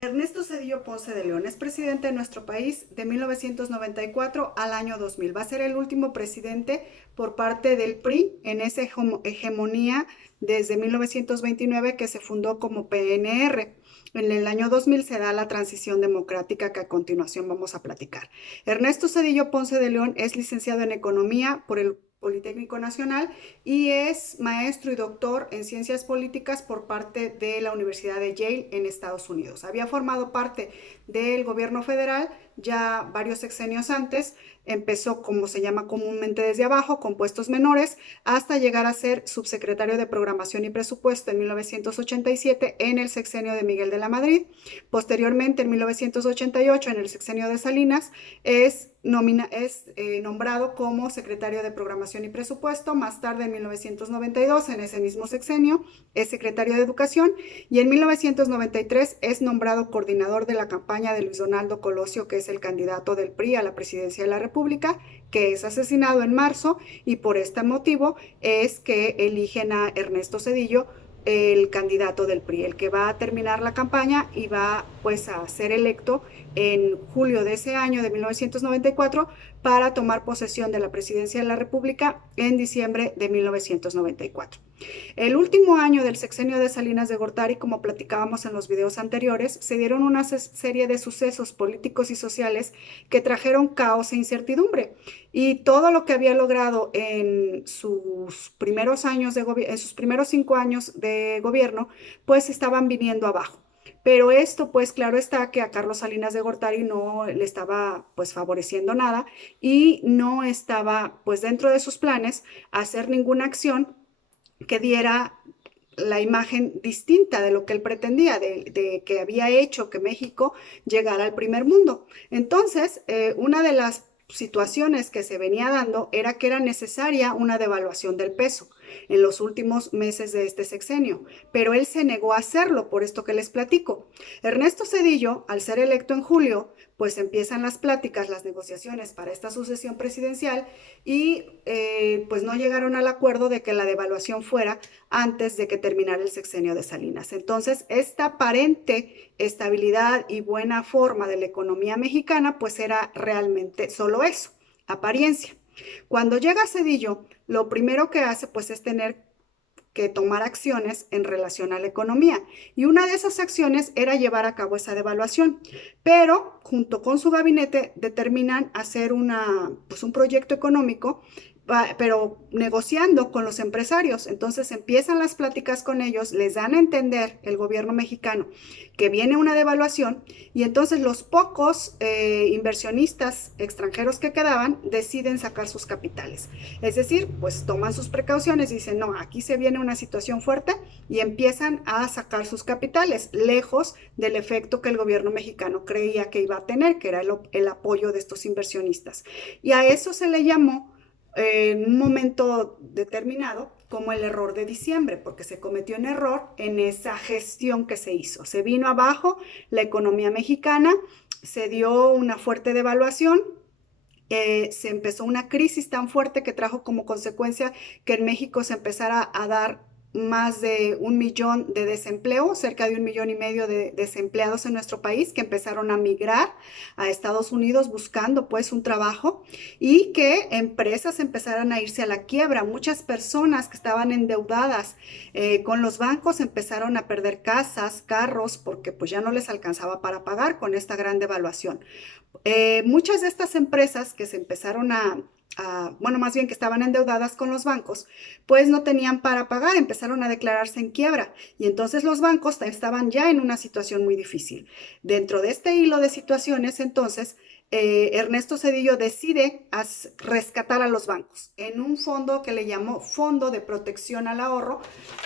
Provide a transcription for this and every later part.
Ernesto Zedillo Ponce de León es presidente de nuestro país de 1994 al año 2000. Va a ser el último presidente por parte del PRI en esa hegemonía desde 1929 que se fundó como PNR. En el año 2000 se da la transición democrática que a continuación vamos a platicar. Ernesto Zedillo Ponce de León es licenciado en Economía por el Politécnico Nacional y es maestro y doctor en ciencias políticas por parte de la Universidad de Yale en Estados Unidos. Había formado parte del gobierno federal ya varios sexenios antes, empezó como se llama comúnmente desde abajo, con puestos menores, hasta llegar a ser subsecretario de Programación y Presupuesto en 1987 en el sexenio de Miguel de la Madrid. Posteriormente, en 1988, en el sexenio de Salinas, es nombrado como secretario de Programación y Presupuesto. Más tarde, en 1992, en ese mismo sexenio, es secretario de Educación y en 1993 es nombrado coordinador de la campaña de Luis Donaldo Colosio, que es el candidato del PRI a la presidencia de la República, que es asesinado en marzo, y por este motivo es que eligen a Ernesto Zedillo el candidato del PRI, el que va a terminar la campaña y va pues a ser electo en julio de ese año de 1994 para tomar posesión de la presidencia de la República en diciembre de 1994. El último año del sexenio de Salinas de Gortari, como platicábamos en los videos anteriores, se dieron una serie de sucesos políticos y sociales que trajeron caos e incertidumbre. Y todo lo que había logrado en sus primeros años en sus primeros 5 años de gobierno, pues estaban viniendo abajo. Pero esto, pues claro está que a Carlos Salinas de Gortari no le estaba pues favoreciendo nada y no estaba pues dentro de sus planes hacer ninguna acción que diera la imagen distinta de lo que él pretendía, de que había hecho que México llegara al primer mundo. Entonces, una de las situaciones que se venía dando era que era necesaria una devaluación del peso en los últimos meses de este sexenio, pero él se negó a hacerlo, por esto que les platico. Ernesto Zedillo, al ser electo en julio, pues empiezan las pláticas, las negociaciones para esta sucesión presidencial y pues no llegaron al acuerdo de que la devaluación fuera antes de que terminara el sexenio de Salinas. Entonces, esta aparente estabilidad y buena forma de la economía mexicana, pues era realmente solo eso, apariencia. Cuando llega Zedillo, lo primero que hace, pues, es tener que tomar acciones en relación a la economía. Y una de esas acciones era llevar a cabo esa devaluación. Pero junto con su gabinete determinan hacer pues un proyecto económico, pero negociando con los empresarios. Entonces empiezan las pláticas con ellos, les dan a entender el gobierno mexicano que viene una devaluación y entonces los pocos inversionistas extranjeros que quedaban deciden sacar sus capitales. Es decir, pues toman sus precauciones y dicen, no, aquí se viene una situación fuerte y empiezan a sacar sus capitales, lejos del efecto que el gobierno mexicano creía que iba a tener, que era el apoyo de estos inversionistas. Y a eso se le llamó en un momento determinado como el error de diciembre, porque se cometió un error en esa gestión que se hizo. Se vino abajo la economía mexicana, se dio una fuerte devaluación, se empezó una crisis tan fuerte que trajo como consecuencia que en México se empezara a dar más de 1 millón de desempleo, cerca de 1,5 millones de desempleados en nuestro país que empezaron a migrar a Estados Unidos buscando pues un trabajo y que empresas empezaran a irse a la quiebra. Muchas personas que estaban endeudadas con los bancos empezaron a perder casas, carros, porque pues ya no les alcanzaba para pagar con esta gran devaluación. Muchas de estas empresas que se empezaron bueno, más bien que estaban endeudadas con los bancos, pues no tenían para pagar, empezaron a declararse en quiebra y entonces los bancos estaban ya en una situación muy difícil. Dentro de este hilo de situaciones, entonces, Ernesto Zedillo decide rescatar a los bancos en un fondo que le llamó Fondo de Protección al Ahorro,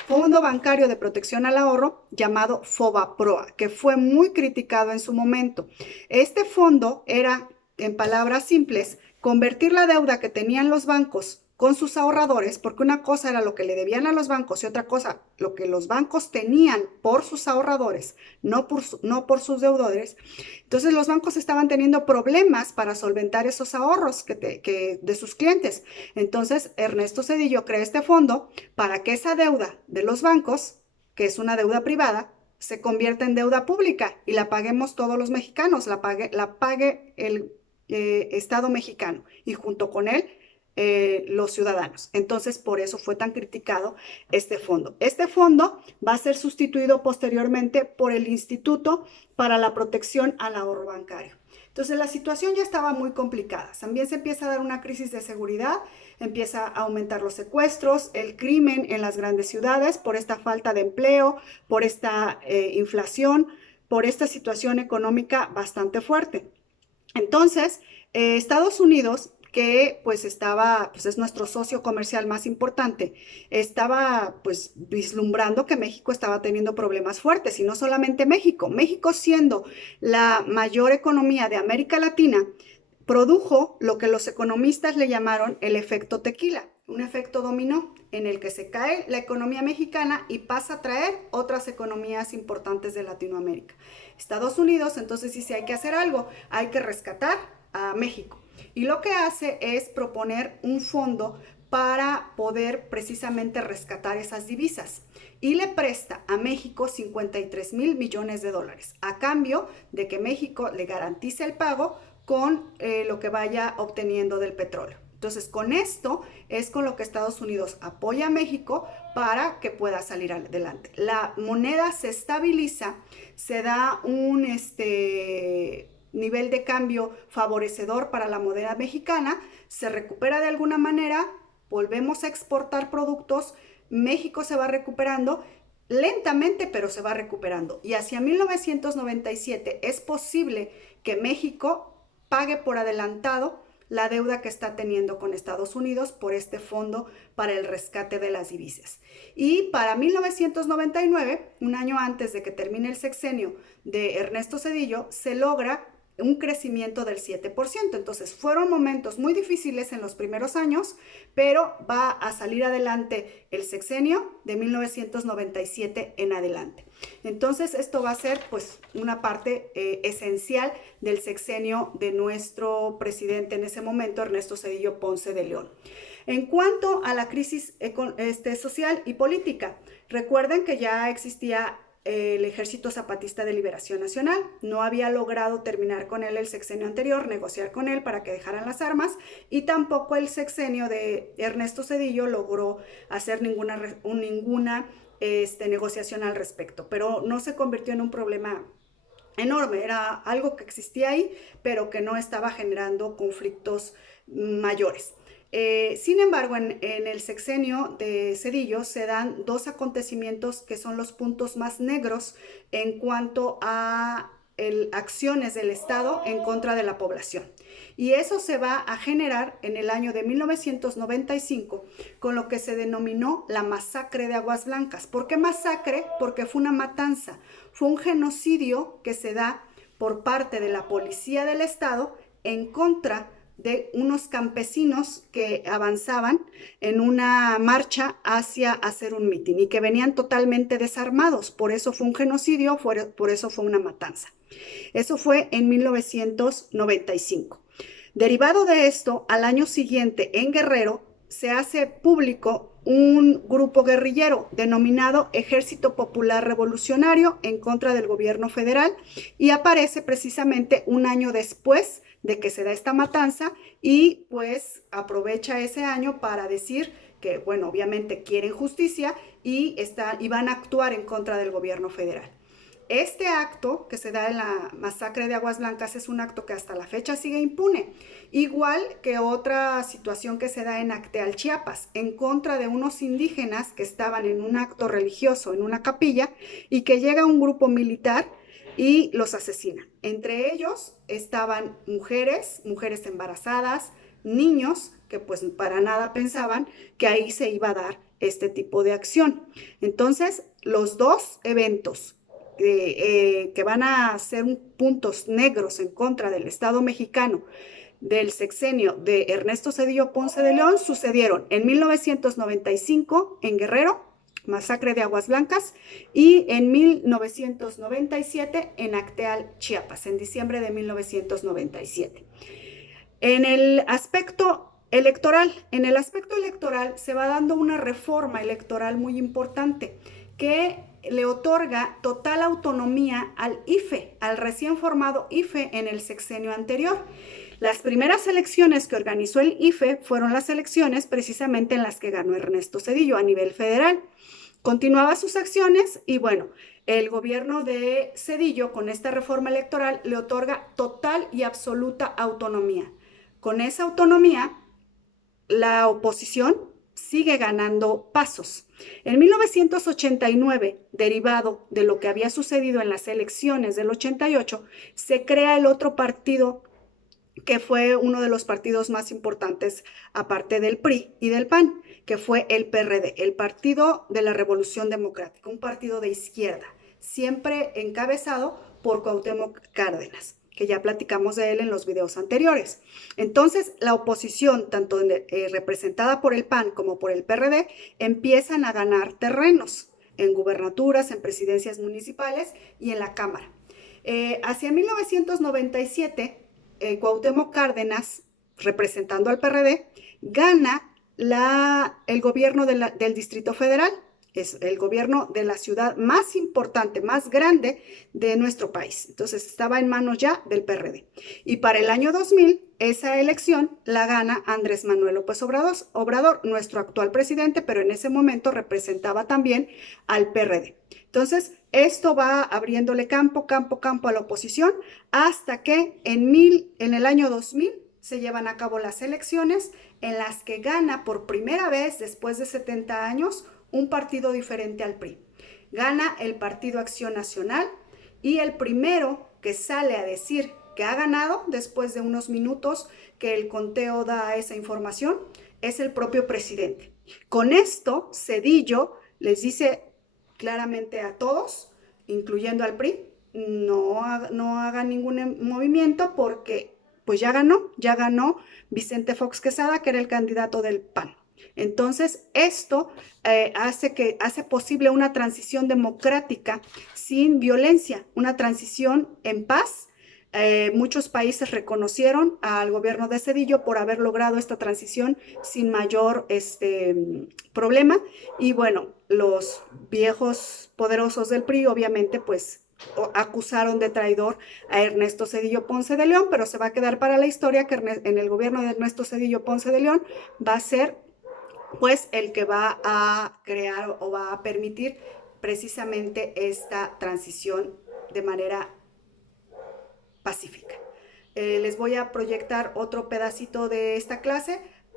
Fondo Bancario de Protección al Ahorro, llamado FOBAPROA, que fue muy criticado en su momento. Este fondo era, en palabras simples, convertir la deuda que tenían los bancos con sus ahorradores, porque una cosa era lo que le debían a los bancos y otra cosa lo que los bancos tenían por sus ahorradores, no por sus deudores. Entonces los bancos estaban teniendo problemas para solventar esos ahorros de sus clientes. Entonces Ernesto Zedillo crea este fondo para que esa deuda de los bancos, que es una deuda privada, se convierta en deuda pública y la paguemos todos los mexicanos, la pague el Estado mexicano y junto con él los ciudadanos. Entonces, por eso fue tan criticado este fondo. Este fondo va a ser sustituido posteriormente por el Instituto para la Protección al Ahorro Bancario. Entonces, la situación ya estaba muy complicada. También se empieza a dar una crisis de seguridad, empieza a aumentar los secuestros, el crimen en las grandes ciudades por esta falta de empleo, por esta inflación, por esta situación económica bastante fuerte. Entonces, Estados Unidos, que pues es nuestro socio comercial más importante, estaba pues vislumbrando que México estaba teniendo problemas fuertes, y no solamente México. México, siendo la mayor economía de América Latina, produjo lo que los economistas le llamaron el efecto tequila, un efecto dominó en el que se cae la economía mexicana y pasa a traer otras economías importantes de Latinoamérica. Estados Unidos entonces dice: hay que hacer algo, hay que rescatar a México. Y lo que hace es proponer un fondo para poder precisamente rescatar esas divisas, y le presta a México 53,000 millones de dólares a cambio de que México le garantice el pago con lo que vaya obteniendo del petróleo. Entonces, con esto es con lo que Estados Unidos apoya a México para que pueda salir adelante. La moneda se estabiliza, se da un nivel de cambio favorecedor para la moneda mexicana, se recupera de alguna manera, volvemos a exportar productos, México se va recuperando lentamente, pero se va recuperando. Y hacia 1997 es posible que México pague por adelantado la deuda que está teniendo con Estados Unidos por este fondo para el rescate de las divisas. Y para 1999, un año antes de que termine el sexenio de Ernesto Zedillo, se logra un crecimiento del 7%. Entonces, fueron momentos muy difíciles en los primeros años, pero va a salir adelante el sexenio de 1997 en adelante. Entonces, esto va a ser pues una parte esencial del sexenio de nuestro presidente en ese momento, Ernesto Zedillo Ponce de León. En cuanto a la crisis social y política, recuerden que ya existía el Ejército Zapatista de Liberación Nacional. No había logrado terminar con él el sexenio anterior, negociar con él para que dejaran las armas, y tampoco el sexenio de Ernesto Zedillo logró hacer ninguna negociación al respecto, pero no se convirtió en un problema enorme, era algo que existía ahí, pero que no estaba generando conflictos mayores. Sin embargo, en el sexenio de Zedillo se dan dos acontecimientos que son los puntos más negros en cuanto a acciones del Estado en contra de la población. Y eso se va a generar en el año de 1995 con lo que se denominó la masacre de Aguas Blancas. ¿Por qué masacre? Porque fue una matanza, fue un genocidio que se da por parte de la policía del Estado en contra de unos campesinos que avanzaban en una marcha hacia hacer un mitin y que venían totalmente desarmados. Por eso fue un genocidio, por eso fue una matanza. Eso fue en 1995. Derivado de esto, al año siguiente en Guerrero se hace público un grupo guerrillero denominado Ejército Popular Revolucionario en contra del gobierno federal, y aparece precisamente un año después de que se da esta matanza, y pues aprovecha ese año para decir que, bueno, obviamente quieren justicia y van a actuar en contra del gobierno federal. Este acto que se da en la masacre de Aguas Blancas es un acto que hasta la fecha sigue impune, igual que otra situación que se da en Acteal, Chiapas, en contra de unos indígenas que estaban en un acto religioso en una capilla y que llega un grupo militar y los asesina. Entre ellos estaban mujeres embarazadas, niños que pues para nada pensaban que ahí se iba a dar este tipo de acción. Entonces, los dos eventos que van a ser puntos negros en contra del Estado mexicano del sexenio de Ernesto Zedillo Ponce de León sucedieron en 1995 en Guerrero, masacre de Aguas Blancas, y en 1997 en Acteal, Chiapas, en diciembre de 1997. En el aspecto electoral se va dando una reforma electoral muy importante que le otorga total autonomía al IFE, al recién formado IFE en el sexenio anterior. Las primeras elecciones que organizó el IFE fueron las elecciones precisamente en las que ganó Ernesto Zedillo a nivel federal. Continuaba sus acciones y bueno, el gobierno de Zedillo con esta reforma electoral le otorga total y absoluta autonomía. Con esa autonomía, la oposición sigue ganando pasos. En 1989, derivado de lo que había sucedido en las elecciones del 88, se crea el otro partido que fue uno de los partidos más importantes, aparte del PRI y del PAN, que fue el PRD, el Partido de la Revolución Democrática, un partido de izquierda, siempre encabezado por Cuauhtémoc Cárdenas, que ya platicamos de él en los videos anteriores. Entonces, la oposición, tanto representada por el PAN como por el PRD, empiezan a ganar terrenos en gubernaturas, en presidencias municipales y en la Cámara. Hacia 1997, Cuauhtémoc Cárdenas, representando al PRD, gana el gobierno del Distrito Federal. Es el gobierno de la ciudad más importante, más grande de nuestro país. Entonces estaba en manos ya del PRD. Y para el año 2000, esa elección la gana Andrés Manuel López Obrador, nuestro actual presidente, pero en ese momento representaba también al PRD. Entonces, esto va abriéndole campo a la oposición hasta que en el año 2000 se llevan a cabo las elecciones en las que gana por primera vez después de 70 años un partido diferente al PRI. Gana el Partido Acción Nacional y el primero que sale a decir que ha ganado después de unos minutos que el conteo da esa información es el propio presidente. Con esto, Zedillo les dice claramente a todos, incluyendo al PRI, no hagan ningún movimiento porque pues ya ganó Vicente Fox Quesada, que era el candidato del PAN. Entonces, esto hace posible una transición democrática sin violencia, una transición en paz. Muchos países reconocieron al gobierno de Zedillo por haber logrado esta transición sin mayor problema. Y bueno, los viejos poderosos del PRI obviamente pues acusaron de traidor a Ernesto Zedillo Ponce de León, pero se va a quedar para la historia que en el gobierno de Ernesto Zedillo Ponce de León va a ser pues el que va a crear o va a permitir precisamente esta transición de manera pacífica. Les voy a proyectar otro pedacito de esta clase